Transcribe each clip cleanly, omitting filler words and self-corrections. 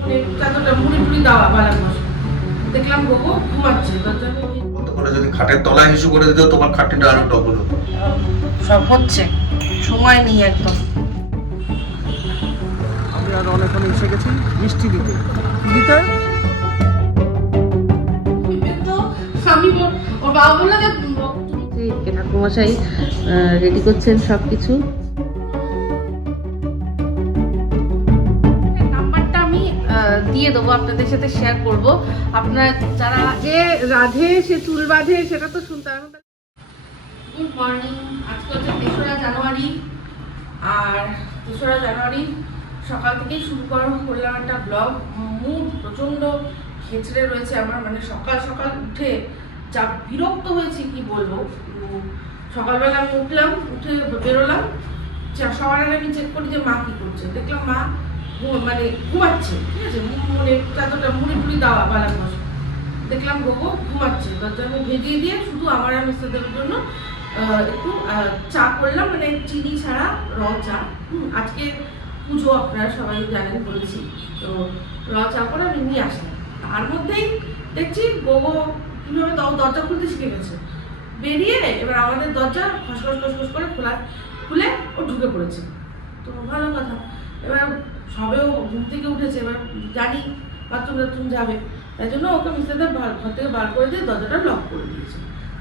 মানে চাদরটা মুড়ি টুড়ি দেওয়া বালা বসে দেখলাম গোগো ঘুমাচ্ছে। ততক্ষণে যদি খাটের তলায় হিসু করে দিত তোমার খাটটিটা আরো ডবল হতো। সব হচ্ছে, সময় নেই একদম। আমি আর অনেকক্ষণ এসে গেছি মিষ্টি দিতে। দিতে তো আমি ওর বাবা বললো যে ঠাকুরমশাই রেডি করছেন সব কিছু। নাম্বারটা আমি দিয়ে দেবো, আপনাদের সাথে শেয়ার করব। আপনারা যারা যে রাধে সে চুল বাঁধে সেটা তো শুনতে হবে। গুড মর্নিং, আজকে হচ্ছে 3রা জানুয়ারি। আর 3রা জানুয়ারি সকাল থেকেই শুরু করলাম একটা ব্লগ। মুড প্রচণ্ড খেচড়ে রয়েছে আমার, মানে সকাল সকাল উঠে যা বিরক্ত হয়েছি কি বলবো। সকালবেলা আমি উঠলাম, উঠে বেরোলাম, সবার আগে আমি চেক করি যে মা কী করছে। দেখলাম মা মানে ঘুমাচ্ছে, ঠিক আছে, মানে চাদরটা মুড়ি টুড়ি দেওয়া বালা বসে দেখলাম গোগো ঘুমাচ্ছে। দরজা আমি ভেজিয়ে দিয়ে শুধু আমার আর মিস্টারদের জন্য একটু চা করলাম, মানে চিনি ছাড়া র চা। আজকে পুজো আপনারা সবাই জানেন বলেছি, তো র চা করে আমি নিয়ে আসলাম। তার মধ্যেই দেখছি গোগো কীভাবে দরজা খুলতে শিখে গেছে। বেরিয়ে এবার আমাদের দরজা খসখস খসখস করে খুলে ও ঢুকে পড়েছে। তো ভালো কথা, এবার সবেও ঘুম থেকে উঠেছে, এবার জানি বাথরুম যাবে, তাই জন্য ওকে মিস্টারদের ঘর থেকে বার করে দিয়ে দরজাটা লক করে দিয়েছে।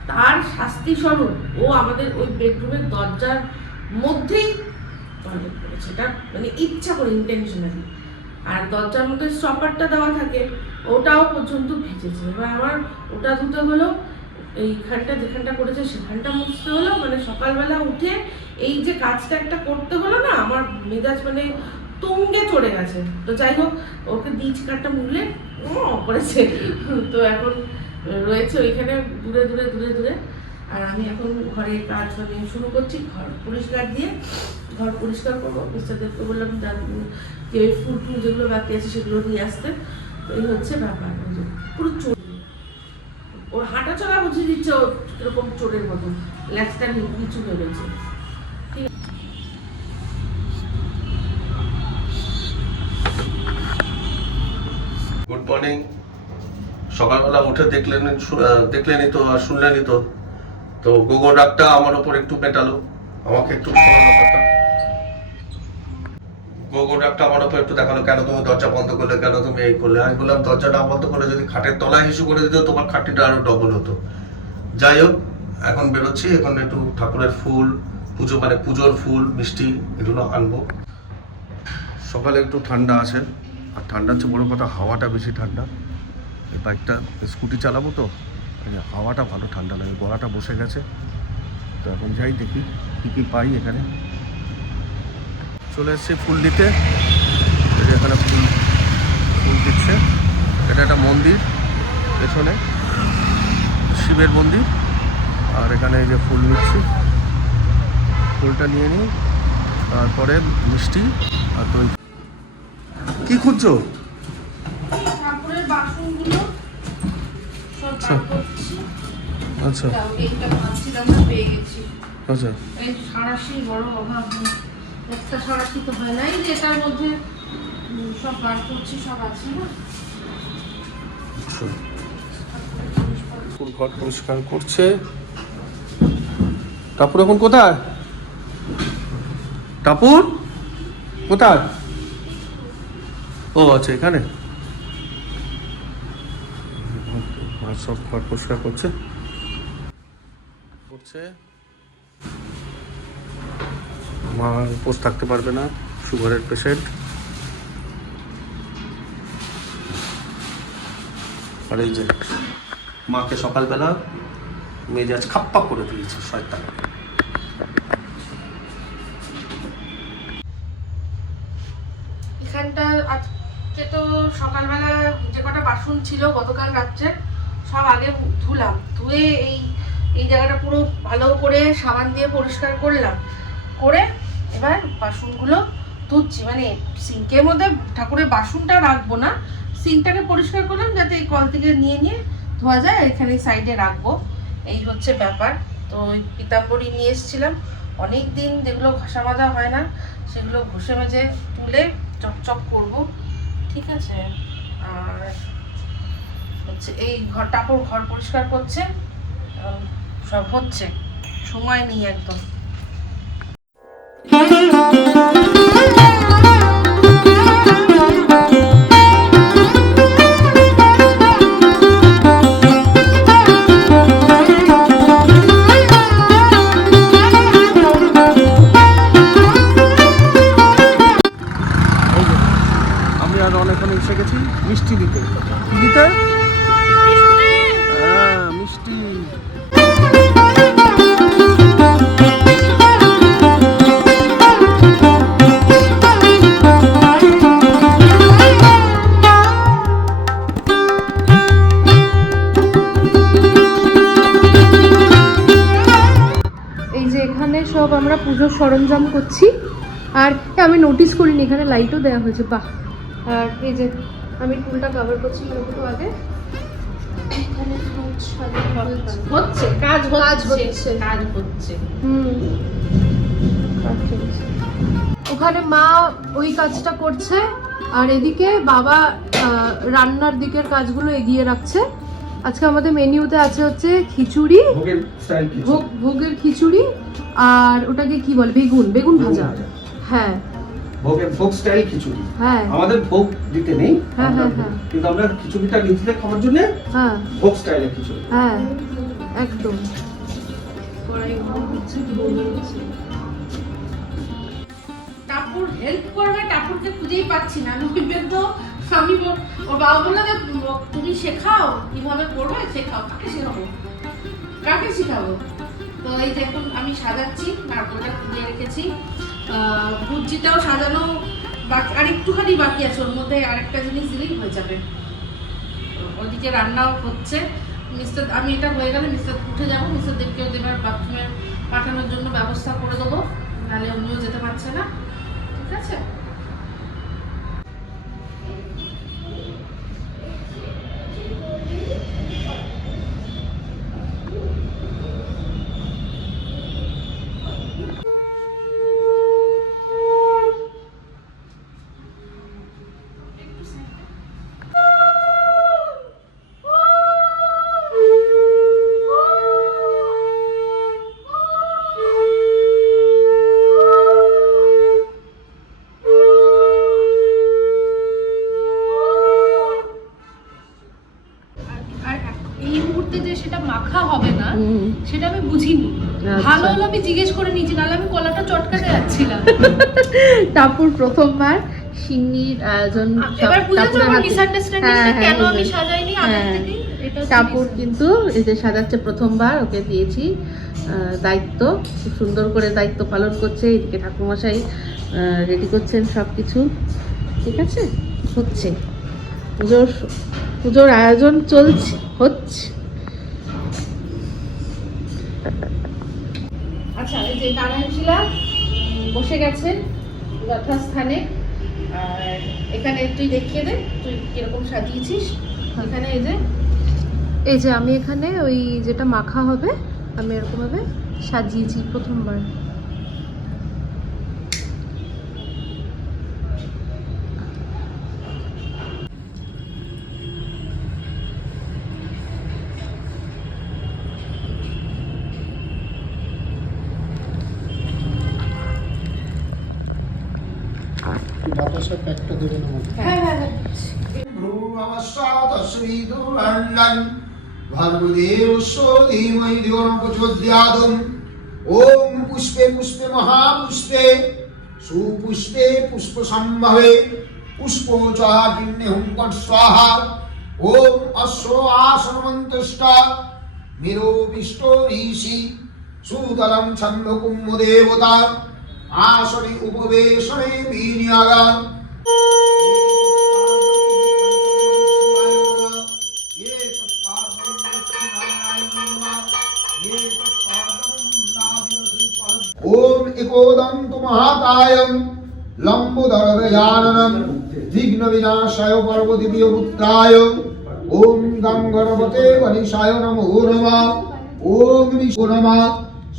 তার শাস্তি স্বরূপ ও আমাদের ওই বেডরুমের দরজার মধ্যেই টয়লেট করেছে। এটা মানে ইচ্ছা করে, ইন্টেনশনালি। আর দরজার মধ্যে স্টপারটা দেওয়া থাকে, ওটাও পর্যন্ত ভেজেছে। এবার আমার ওটা ধুতে হলো, এইখানটা যেখানটা করেছে সেখানটা মুছতে হলো, মানে সকালবেলা উঠে এই যে কাজটা একটা করতে হলো না, আমার মেজাজ মানে তুঙ্গে চড়ে গেছে। তো যাই হোক, ওকে দিচ কাঠটা মুড়লে করেছে। তো এখন রয়েছে ওইখানে দূরে দূরে দূরে দূরে। আর আমি এখন ঘরে কাজ মানে শুরু করছি, ঘর পরিষ্কার দিয়ে ঘর পরিষ্কার করবো। মিস্টারদেরকে বললাম যে ওই ফুল টুল যেগুলো বাকি আছে সেগুলো নিয়ে আসতে। তো এই হচ্ছে ব্যাপার, পুরো চোর। ওর হাঁটা চলা বুঝিয়ে দিচ্ছে ও এরকম চোরের মতো, ল্যাচটা নিচু হয়ে রয়েছে। Good morning. সকালবেলা উঠে দেখলেনি তো আর শুনলেনি তো। তো গোগো ডাকটা আমার ওপর একটু পেটালো, আমাকে একটু শোনানো কথা। গোগো ডাকটা আমার ওপর একটু দেখালো, কেন তুমি দরজা বন্ধ করলে, কেন তুমি এই করলে। আমি বললাম দরজা না বন্ধ করলে যদি খাটের তলায় হিসু করে দিত তোমার খাটটিটা আরো ডবল হতো। যাই হোক, এখন বেরোচ্ছি, এখন একটু ঠাকুরের ফুল, পুজো মানে পুজোর ফুল মিষ্টি এগুলো আনবো। সকালে একটু ঠান্ডা আছে, আর ঠান্ডা হচ্ছে বড় কথা, হাওয়াটা বেশি ঠান্ডা। এই বাইকটা স্কুটি চালাবো তো, হাওয়াটা ভালো ঠান্ডা লাগে, গলাটা বসে গেছে। তো এখন যাই দেখি কী কী পাই এখানে। চলে এসেছি ফুল দিতে, এখানে ফুল দিচ্ছে। এটা একটা মন্দির, পেছনে শিবের মন্দির। আর এখানে এই যে ফুল নিচ্ছি, ফুলটা নিয়ে নিই, তারপরে মিষ্টি আর দই। কি খুঁজছো? ঠাকুরের বাসনগুলো সব আচ্ছা। বার করছি। আচ্ছা এইটা ভাবছিলাম না, পেয়ে গেছি। আচ্ছা এই সাঁড়াশি বড় অভাব, একটা সাঁড়াশি তো হয় নাই যে এটার মধ্যে সব বার করছি, সব আছে না। ফুল ঘর পরিষ্কার করছে। টাপুর এখন কোথায়? টাপুর কোথায়? ও আচ্ছা, এখানে সব ঘর পরিষ্কার করছে। মা উপোস থাকতে পারবে না, সুগারের পেশেন্ট। আর এই যে মাকে সকালবেলা মেজাজ খাপ্পা করে দিয়েছে শয়তান। এখানটা আজকে তো সকালবেলা যে কটা বাসন ছিল গতকাল রাত্রে সব আগে ধুলাম, ধুয়ে এই জায়গাটা পুরো ভালো করে সাবান দিয়ে পরিষ্কার করলাম, করে এবার বাসনগুলো ধুচ্ছি। মানে সিঙ্কের মধ্যে ঠাকুরের বাসনটা রাখবো না, সিঙ্কটাকে পরিষ্কার করলাম যাতে এই কল থেকে নিয়ে ধোয়া যায়, এখানে সাইডে রাখবো। এই হচ্ছে ব্যাপার। তো ওই পিতাম্বরী নিয়ে এসেছিলাম, অনেক দিন যেগুলো ঘষা মাজা হয় না সেগুলো ঘষে মেজে তুলে চকচক করবো। ঠিক আছে। আর হচ্ছে এই টাপুর ঘর পরিষ্কার করছে, সব হচ্ছে, সময় নেই একদম। এই যে আমি আর অনেকক্ষণ এসে গেছি মিষ্টি দিতে। কি দিতে? হ্যাঁ, মিষ্টি। এই যে এখানে সব আমরা পুজোর সরঞ্জাম করছি। আর আমি নোটিস করিনি এখানে লাইটও দেওয়া হয়েছে, বাহ। আর এই যে আমি টুলটা কভার করছি একটু আগে। এখানে fruit সাজানো হচ্ছে কাজ কাজ হচ্ছে হচ্ছে। কাজ হচ্ছে। কাজ চলছে। ওখানে মা ওই কাজটা করছে আর এদিকে বাবা রান্নার দিকের কাজগুলো এগিয়ে রাখছে। আজকে আমাদের মেনিউতে আছে হচ্ছে খিচুড়ি, ভোগের স্টাইল ভোগের খিচুড়ি, আর ওটাকে কি বলে, বেগুন ভাজা। হ্যাঁ ভোগ স্টাইল খিচুড়ি। হ্যাঁ আমাদের ভোগ দিতে নেই, হ্যাঁ, হ্যাঁ, হ্যাঁ। কিন্তু আমরা খিচুড়িটা নিজেদের খাওয়ার জন্য হ্যাঁ ভোগ স্টাইলের খিচুড়ি। হ্যাঁ একদম। কড়াই গরম হচ্ছে, বলে হচ্ছে। টাপুর হেল্প করবে, টাপুরকে খুঁজেই পাচ্ছি না। নইবে তো আমি ওর বাবা বললো যে তুমি শেখাও, কিভাবে করবে শেখাও। কাকে শেখাবো, কাকে শেখাবো? তো এই যে এখন আমি সাজাচ্ছি, নারকেলটা খুলে রেখেছি, ভুজিটাও সাজানো বাকি, আর একটুখানি বাকি আছে, ওর মধ্যে আরেকটা জিনিস দিলেই হয়ে যাবে। ওদিকে রান্নাও হচ্ছে। আমি এটা হয়ে গেলে মিস্টার উঠে যাবো, মিস্টার দেবকেও দেবার বাথরুমে পাঠানোর জন্য ব্যবস্থা করে দেবো, নাহলে উনিও যেতে পারছে না। ঠিক আছে। আর এই মুহূর্তে যে সেটা মাখা হবে না সেটা আমি বুঝিনি। আচ্ছা। ভালো হলো আমি জিজ্ঞেস করে নিয়েছি, নাহলে আমি কলাটা চটকাতে যাচ্ছিলাম। টাপুর প্রথমবার সিন্নির আয়োজন, এবার বুঝেছো টাপুরের আমার হাতে- মিসআন্ডারস্ট্যান্ডিং হ্যাঁ, হ্যাঁ, কেন আমি বুঝেছি। সাজাইনি আগে হ্যাঁ। থেকেই। এটা হচ্ছে টাপুর reason। কিন্তু এই যে সাজাচ্ছে প্রথমবার, ওকে দিয়েছি দায়িত্ব, খুব সুন্দর করে দায়িত্ব পালন করছে। এদিকে ঠাকুরমশাই রেডি করছেন সব কিছু। ঠিক আছে, হচ্ছে পুজোর আয়োজন চলছে, হচ্ছে। আচ্ছা, এই যে নারায়ণশিলা বসে গেছেন যথাস্থানে। আর এখানে তুই দেখিয়ে দে তুই কিরকম সাজিয়েছিস। এখানে এই যে আমি এখানে ওই যেটা মাখা হবে আমি এরকম ভাবে সাজিয়েছি প্রথমবার। বাতাসের প্যাকটা দেবেন আমাকে। হ্যাঁ হ্যাঁ হ্যাঁ। ओम पुष्पे पुष्पे महापुष्पे सुपुष्पे पुष्प संभवे पुष्पोचाग्निहुं पट स्वाहा ओम अश्व आसनमन्तष्ट निरोपिष्टो ऋषि सुतरं छन्द कुम्भ देवता आसने उपवेशने विनियागा ओम एकोदंत महाकायं लंबोदरगजाननं विघ्न विनाशाय पर्वदिव्य पुत्राय ओम गंगणपते गणेशाय नमो नमः ओम विष्णु नमः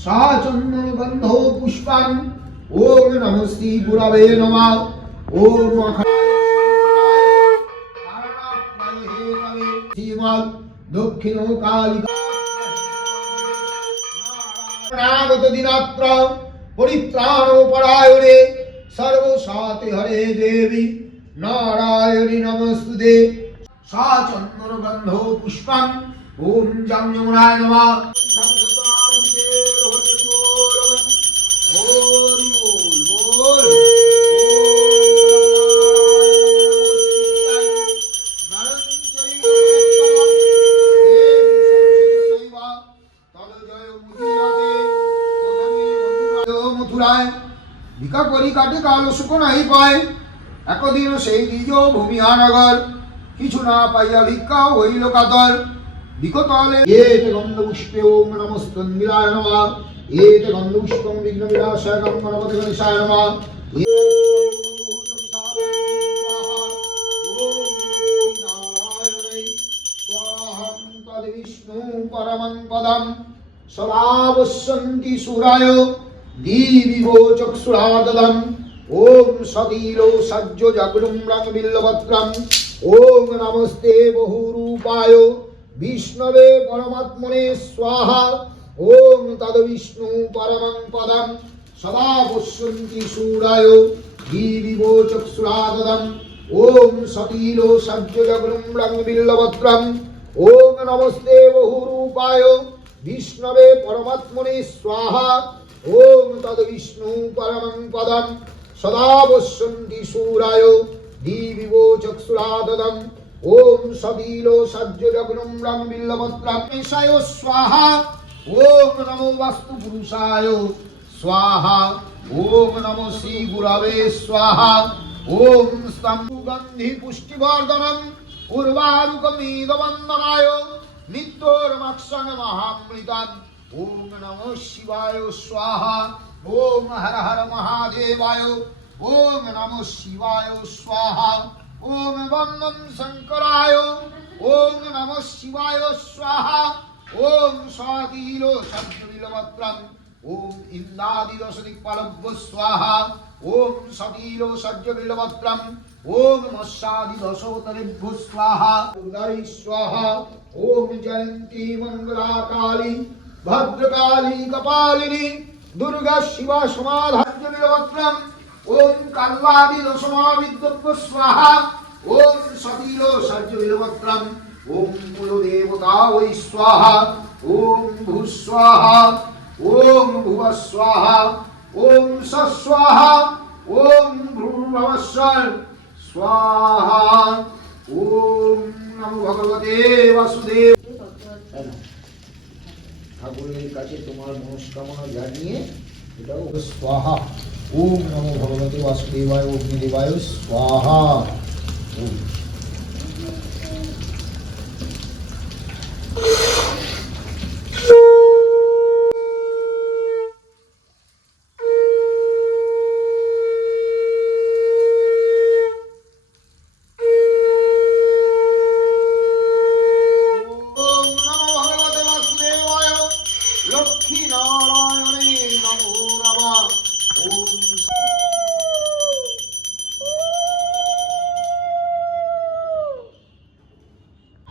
साचंदन गंधो पुष्पं ओम नमस्ते गुरवे नमः ओम अखंडाय শ্রীমৎ দক্ষিণ কালিকা নাগত দিনাত্র পরিত্রাণ পরায়ণে সর্বসাতে হরে দেবী নারায়ণী নমস্তুতে সা চন্দন গন্ধ পুষ্পং ওম জং যমুনায় নমঃ হরি বল বল মথুরায় ভিকা করি কাটে কালো শুকো নাই পায় একদিন সেই দ্বিজ ভূমিহানগর কিছু না পাইয়া ভিক্ষা হইল কাতর দিকতলে এতে গন্ধপুষ্পে ওম নমস্তন্দিরায় নমঃ এতে গন্ধপুষ্পং বিঘ্ন বিনাশায় গঙ্গণপতি গণেশায় নমঃ বিষ্ণু পরমং পদম সদাবশ্যন্তি সুরায় দীবিভো চক্ষুরাদদম ওম সদীলো সজ্জ জাগরুম রং বিল্লভত্রম ওম নমস্তে বহুরূপায় বিষ্ণবে পরমাত্মনে স্বাহা ওম তদ বিষ্ণু পরমং পদম সদা পশ্যন্তি সুরায় দীবিভো চক্ষুরাদদম ওম সদীলো সজ্জ জাগরুম রং বিল্লভত্রম ওম নমস্তে বহুরূপায় বিষ্ণবে পরমাত্মনে স্বাহা ওম তদ বিষ্ণু পরমং পদম সদা পশ্যন্তি সুরায় দীবিভো চক্ষুরাদদম ওম সদীলো সজ্জ জগনুম রং বিল্লভত্রম ঈশায় স্বাহা ওম নমো বাস্তু পুরুষায় স্বাহা ওম নমো শ্রী গুরবে স্বাহা ওম স্তম্ভু গন্ধি পুষ্টিবর্ধনম উর্বারুকমিদবন্দনায় নিত্যর্মক্ষং মহামৃতম ওম নমো শিবায় স্বাহা ওম হর হর মহাদেবায় ওম নমো শিবায় স্বাহা ওম বন্দন শঙ্করায় ওম নমো শিবায় স্বাহা ওম সদীলো সজ্জবিলভদ্রম ওম ইন্দ্রাদি দশদিক্পালভ্য স্বাহা ওম সদীলো সজ্জবিলভদ্রম ওম মৎস্যাদি দশোতরেভ্য স্বাহা দুর্গাই স্বাহা ওম জয়ন্তী মঙ্গলা কালী ভদ্রকালী কপালিনী দুর্গা শিবা সমাধার্য বিলভদ্রম ওম কাল্লাদি দশমাবিদ্যভ্য স্বাহা ওম সতীলো সর্য বিলভদ্রম ওম কুলদেবতা ওই স্বাহা ওম ভূস্বাহা ওম ভুবস্বাহা ওম সস্বাহা ওম ভ্রূর্ভবস্বর স্বাহা ওম নমো ভগবতে বাসুদেব। ঠাকুরের কাছে তোমার মনস্কামনা জানিয়ে এটাও স্বাহা ওম নমো ভগবতে বাসুদেবায় অগ্নিদেবায় স্বাহা। লক্ষ্মী নারায়ণে নমো নমঃ ওম।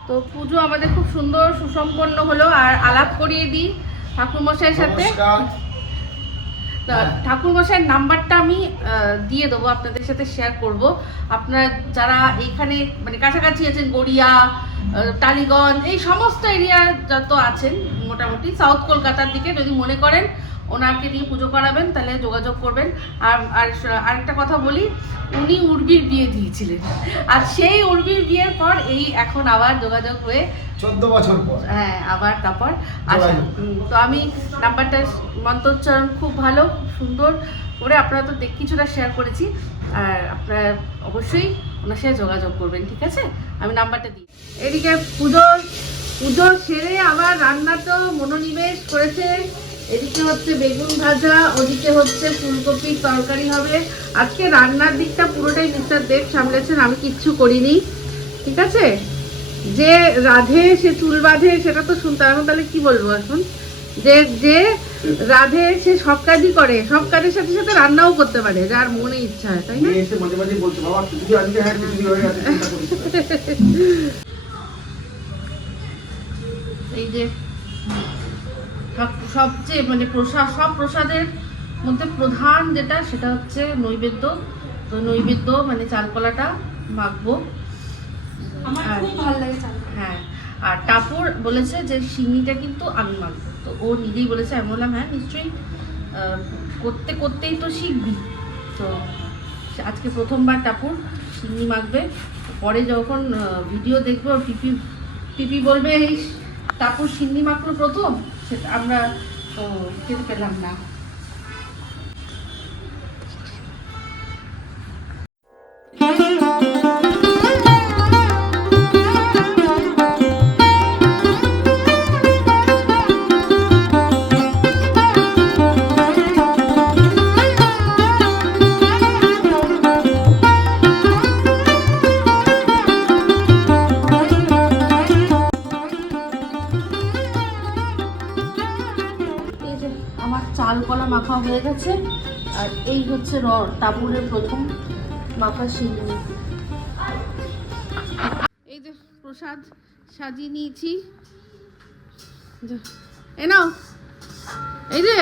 তো পুজো আমাদের খুব সুন্দর সুসম্পন্ন হলো। আর আলাপ করিয়ে দিই ঠাকুরমশাইয়ের সাথে। ঠাকুরমশাইয়ের নাম্বারটা আমি দিয়ে দেবো, আপনাদের সাথে শেয়ার করব। আপনারা যারা এখানে মানে কাছাকাছি আছেন, গড়িয়া, টালিগঞ্জ, এই সমস্ত এরিয়া যত আছেন মোটামুটি সাউথ কলকাতার দিকে, যদি মনে করেন ওনাকে দিয়ে পুজো করাবেন তাহলে যোগাযোগ করবেন। আর আরেকটা কথা বলি, উনি উর্বির বিয়ে দিয়েছিলেন, আর সেই উর্বির বিয়ের পর এই এখন আবার যোগাযোগ হয়ে 14 বছর পর হ্যাঁ আবার তারপর আসা। তো আমি নাম্বারটা মন্ত্রোচ্চারণ খুব ভালো, খুব সুন্দর করে আপনারা তো কিছুটা শেয়ার করেছি, আর আপনারা অবশ্যই ওনার সাথে যোগাযোগ করবেন, ঠিক আছে? আমি নাম্বারটা দিই। এদিকে পুজো সেরে আবার রান্নাতেও মনোনিবেশ করেছে। এদিকে হচ্ছে বেগুন ভাজা, ওদিকে হচ্ছে ফুলকপির তরকারি হবে। আজকে রান্নার দিকটা পুরোটাই মিস্টার দেব সামলেছেন, আমি কিচ্ছু করিনি, ঠিক আছে? যে রাধে সে চুল বাঁধে সেটা তো শুনতে, এখন তাহলে কি বলবো এখন? যে রাধে সে সব কাজই করে, সব কাজের সাথে সাথে রান্নাও করতে পারে, যার মনে ইচ্ছা হয়, তাই না? মাঝে মাঝে বলছে বাবা খিচুড়ি আজকে হ্যাঁ খিচুড়ি হয়ে গেছে, চিন্তা করিস না। এই যে সবচেয়ে মানে সব প্রসাদের মধ্যে প্রধান যেটা সেটা হচ্ছে নৈবেদ্য। তো নৈবেদ্য মানে চালকলাটা মাখবো। আমার খুব ভালো লাগে চাল। হ্যাঁ, আর টাপুর বলেছে যে সিন্নিটা কিন্তু আমি মাখবো। তো ও নিজেই বলেছে, আমি বললাম হ্যাঁ নিশ্চয়ই, করতে করতেই তো শিখবি। তো আজকে প্রথমবার টাপুর সিন্নি মাখবে। পরে যখন ভিডিও দেখবো পিপি বলবে এই টাপুর সিন্নি মাখলো প্রথম, সেটা আমরা তো খেতে পেলাম না। এই যে আমার চাল কলা মাখা হয়ে গেছে, আর এই হচ্ছে টাপুরের প্রথম মাখা সিন্নি। এই যে প্রসাদ সাজিয়ে নিয়েছি, এ নাও, এই যে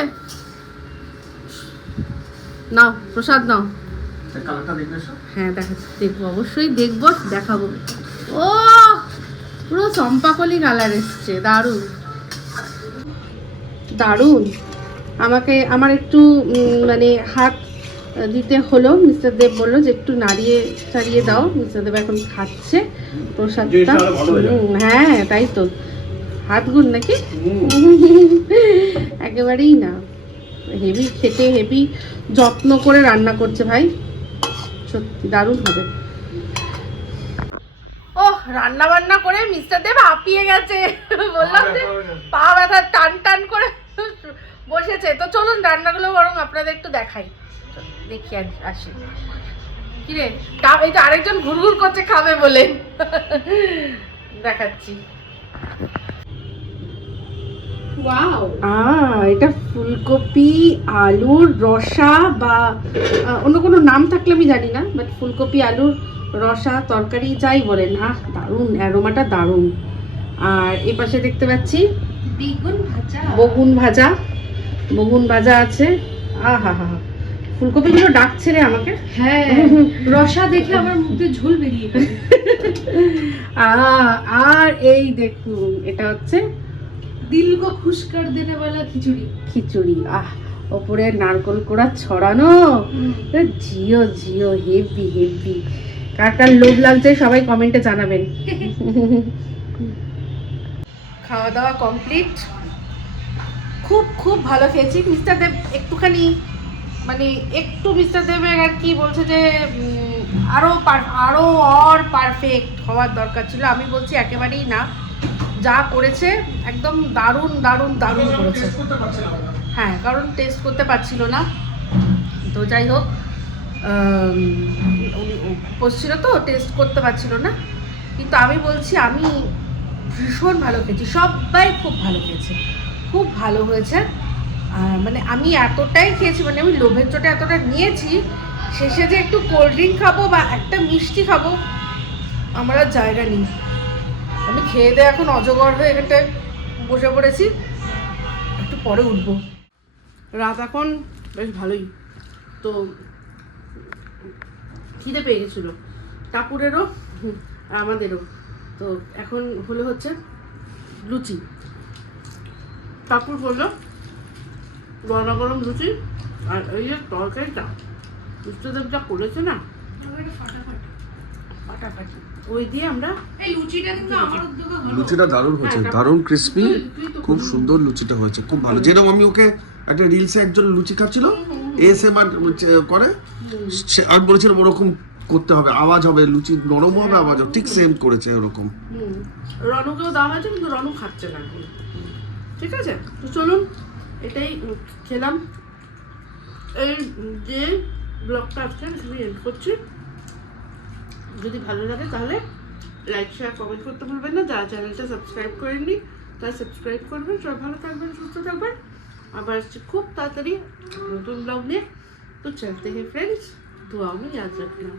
নাও প্রসাদ নাও। কালারটা দেখবে সব? হ্যাঁ দেখবো, অবশ্যই দেখবো, দেখাবো। ও পুরো চম্পাকলি কালার এসছে, দারুণ দারুণ। আমার একটু মানে হাত দিতে হলো। মিস্টার দেব বললো যে একটু নাড়িয়ে চাড়িয়ে দাও। মিস্টার দেব এখন খাচ্ছে প্রসাদটা। হ্যাঁ তাই তো, হাত গুণ নাকি? একেবারেই না, হেভি খেতে, হেভি যত্ন করে রান্না করছে ভাই, সত্যি দারুণ হবে। ও রান্না বান্না করে মিস্টার দেব হাঁপিয়ে গেছে, বললাম যে পা ব্যথা টান টান করে বসেছে। তো চলুন রান্নাগুলো বরং আপনাদের একটু দেখাই, দেখি আসি। কিরে এই তো আরেকজন ঘুরঘুর করছে খাবে বলে, দেখাচ্ছি। ওয়াও, এটা ফুলকপি আলুর রসা বা অন্য কোনো নাম থাকলে আমি জানি না, বাট ফুলকপি আলুর রসা তরকারি যাই বলেন, দারুণ, অ্যারোমাটা দারুণ। আর এই পাশে দেখতে পাচ্ছি বেগুন ভাজা আছে। আহা হা, ফুলকপিগুলো ডাকছে রে আমাকে। হ্যাঁ, রসা দেখে আমার মুখে ঝোল বেরিয়ে গেছে। আর এই দেখুন, এটা হচ্ছে দিল কো খুশ কর দেনে वाला খিচুড়ি। ওপরে নারকোল কোড়া ছড়ানো, জিও জিও, হেভি হেভি। কার কার লোভ লাগছে সবাই কমেন্টে জানাবেন। খাওয়া দাওয়া কমপ্লিট, খুব খুব ভালো খেয়েছি। মিস্টার দেব একটুখানি মানে একটু মিস্টার দেবের আর কি বলছে যে আরো পারফেক্ট হওয়ার দরকার ছিল। আমি বলছি একেবারেই না, যা করেছে একদম দারুণ দারুণ দারুণ করেছে। হ্যাঁ, কারণ টেস্ট করতে পারছিল না। তো যাই হোক, বসছিল তো টেস্ট করতে পারছিল না, কিন্তু আমি বলছি আমি ভীষণ ভালো খেয়েছি, সবাই খুব ভালো খেয়েছে, খুব ভালো হয়েছে। মানে আমি এতটাই খেয়েছি, মানে আমি লোভের চোটে এতটা নিয়েছি, শেষে যে একটু কোল্ড ড্রিঙ্ক খাবো বা একটা মিষ্টি খাবো আমার আর জায়গা নেই। আমি খেয়ে দিয়ে এখন অজগর হয়ে এখানটায় বসে পড়েছি, একটু পরে উঠবো। রাত এখন বেশ ভালোই, তো খিদে পেয়ে গেছিলো টাপুরেরও আর আমাদেরও। তো এখন হলো হচ্ছে লুচি। টাপুর বললো গরম গরম লুচি, আর এই যে তরকারিটা মিষ্টদেব যা করেছে না ফাটাফাটি, ওই দিয়ে আমরা এই লুচিটা কিন্তু আমার উদ্যোগে হলো। লুচিটা দারুণ হয়েছে, দারুণ ক্রিস্পি, খুব সুন্দর লুচিটা হয়েছে, খুব ভালো। যেরকম আমি ওকে একটা রিলসে একজন লুচি খাচ্ছিল এএসএমআর করে, আমি বলেছিলাম ওরকম করতে হবে, আওয়াজ হবে, লুচি নরম হবে, আওয়াজ হবে, ঠিক সেম করেছে ওরকম। রনুকেও দেওয়া হয়েছে, কিন্তু রনু খাচ্ছে না এখন। ঠিক আছে, তো চলুন এটাই খেলাম। এই যে ব্লগটা আজকে এখানে এন্ড করছি। যদি ভালো লাগে তাহলে লাইক শেয়ার কমেন্ট করতে ভুলবেন না। যারা চ্যানেলটা সাবস্ক্রাইব করেননি তারা সাবস্ক্রাইব করবেন। সবাই ভালো থাকবেন, সুস্থ থাকবেন। আবার আসছি খুব তাড়াতাড়ি নতুন ব্লগ নিয়ে। তো চলতে হে ফ্রেন্ডস, दुआओं में याद रखना।